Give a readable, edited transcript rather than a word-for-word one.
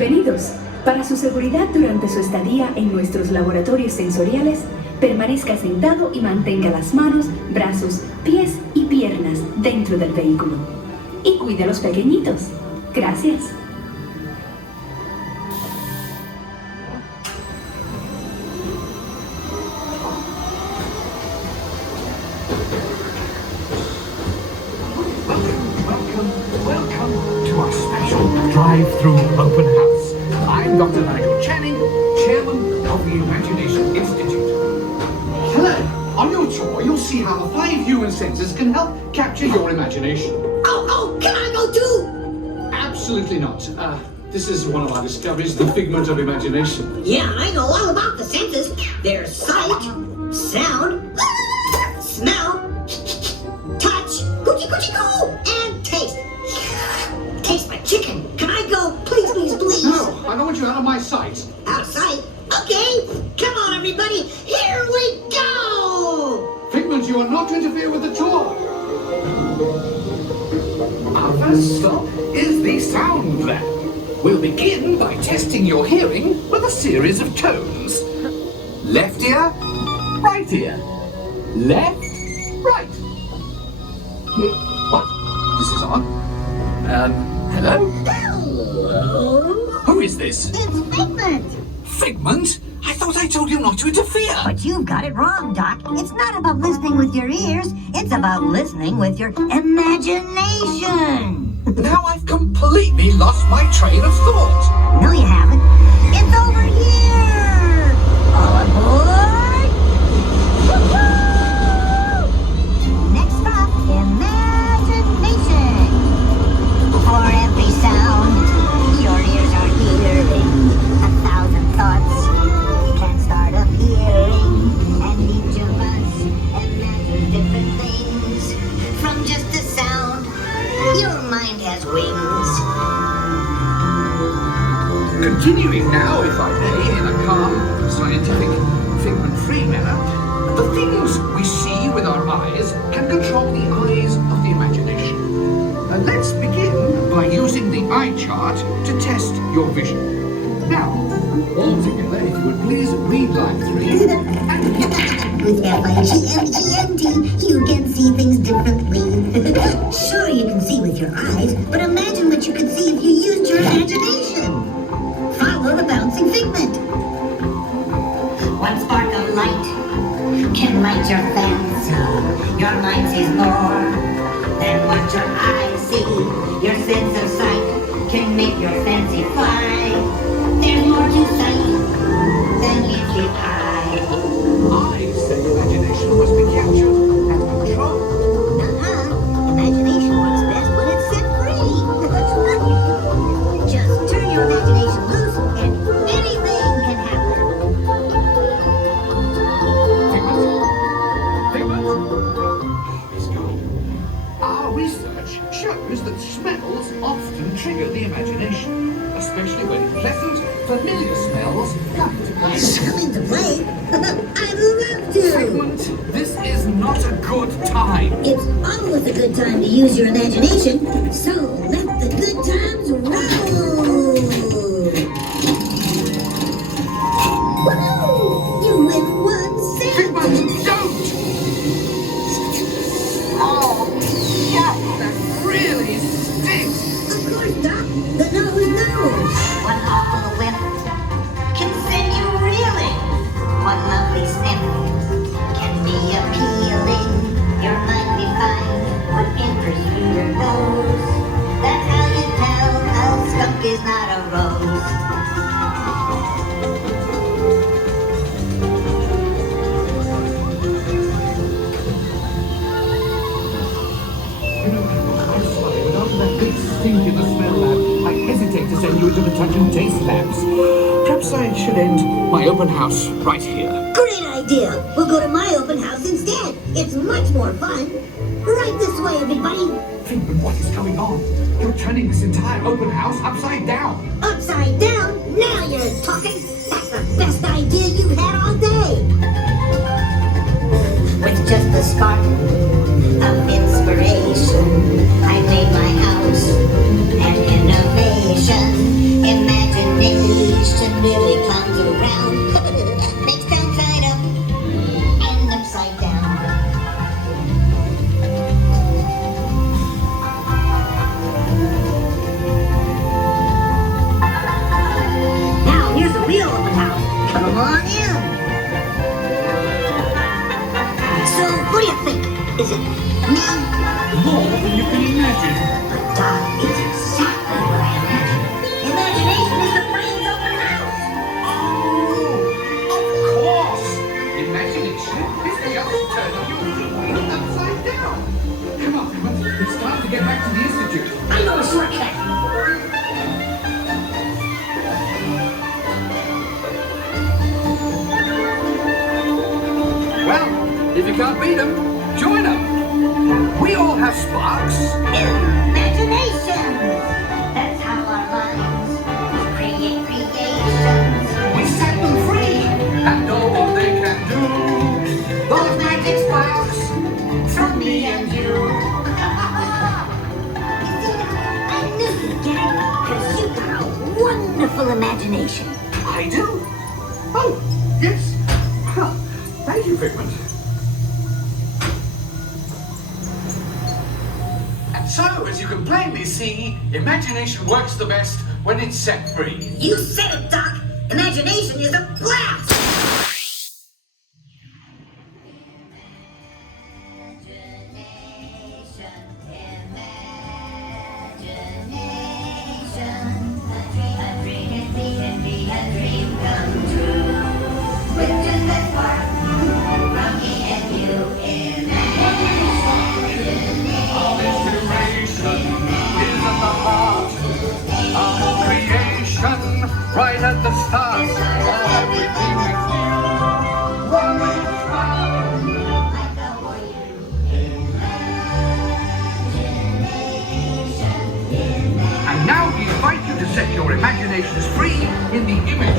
Bienvenidos. Para su seguridad durante su estadía en nuestros laboratorios sensoriales, permanezca sentado y mantenga las manos, brazos, pies y piernas dentro del vehículo. Y cuide a los pequeñitos. Gracias. Welcome to our special drive-through open house. I'm Dr. Nigel Channing, Chairman of the Imagination Institute. Hello. On your tour, you'll see how the 5 human senses can help capture your imagination. Oh, can I go too? Absolutely not. This is one of our discoveries, the figment of imagination. Yeah, I know all about the senses. There's sight, sound, smell, touch, coochie-coochie-coo, and taste. Taste my chicken. Can I go? Please, please, please. No, I don't want you out of my sight. Out of sight? Okay. Come on, everybody. Here we go. Figment, you are not to interfere with the tour. Our first stop is the sound lab. We'll begin by testing your hearing with a series of tones. Left ear, right ear. Left, right. What? This is on. Hello? Hello. Who is this? It's Figment. Figment? I thought I told you not to interfere. But you've got it wrong, Doc. It's not about listening with your ears. It's about listening with your imagination. Now I've completely lost my train of thought. No, you haven't. It's over here. All aboard. Woo-hoo! Next stop, imagination. For every sound, your ears are hearing 1,000 thoughts. Can start appearing, and each of us imagines different things. From just a sound, your mind has wings. Continuing now, if I may, in a calm, scientific, figment-free manner, the things we see with our eyes can control the eyes of the imagination. Let's begin by using the eye chart to test your vision. Now, all together, if you would please read line 3 and With F-I-G-M-E-N-T, you can see things differently. Sure, you can see with your eyes, but imagine what you could see if you used your imagination. Follow the bouncing figment. One spark of light can light your fancy. Your mind sees more than what your eyes see. Your sense of sight can make your fancy fly. There's more to sight than meets the eye. I say imagination must be captured and controlled. Imagination works best when it's set free. Just turn your imagination loose and anything can happen. Figment? He's gone. Our research shows that smells often trigger the imagination, especially when pleasant, familiar smells come into play. Come into play? I'd love to. Figment, this is not a good time. It's always a good time to use your imagination, so let the good times roll. Woohoo! You win 1 cent. Figment, don't! Oh, yeah, that really stinks. Of course, Doc. The nose knows. One awful whiff can send you reeling. One lovely sniff can be appealing. Your mind defined what enters through your nose. That's how you tell a skunk is not a rose. I'm sorry, but after that big stink in the smell lab, I hesitate to send you into the touch and taste labs. Perhaps I should end my open house right here. Great idea. We'll go to my open house instead. It's much more fun. Right this way, everybody. Figment, what is going on? You're turning this entire open house upside down. Upside down? Now you're talking. That's the best idea you've had all day. With just a spark of inspiration, I made my house an innovation. Imagine What do you think? Is it me? More than you can imagine. But Doc, it's exactly what I imagined. Imagination is the brain's open house. Oh, of course. Imagination is just turning your brain upside down. Come on, Figment. It's time to get back to the Institute. I know a shortcut. Well, if you can't beat them, join them. We all have sparks. Imagination! That's how our minds create creations. We set them free and know what they can do. Those magic sparks from me and you. I knew you'd get it, because you've got a wonderful imagination. I do. Oh, yes. Well, thank you, Figment. And so, as you can plainly see, imagination works the best when it's set free. You said it, Doc. Imagination is a blast. Our inspiration is at the heart of creation, right at the start of everything we feel. When we And now we invite you to set your imaginations free in the image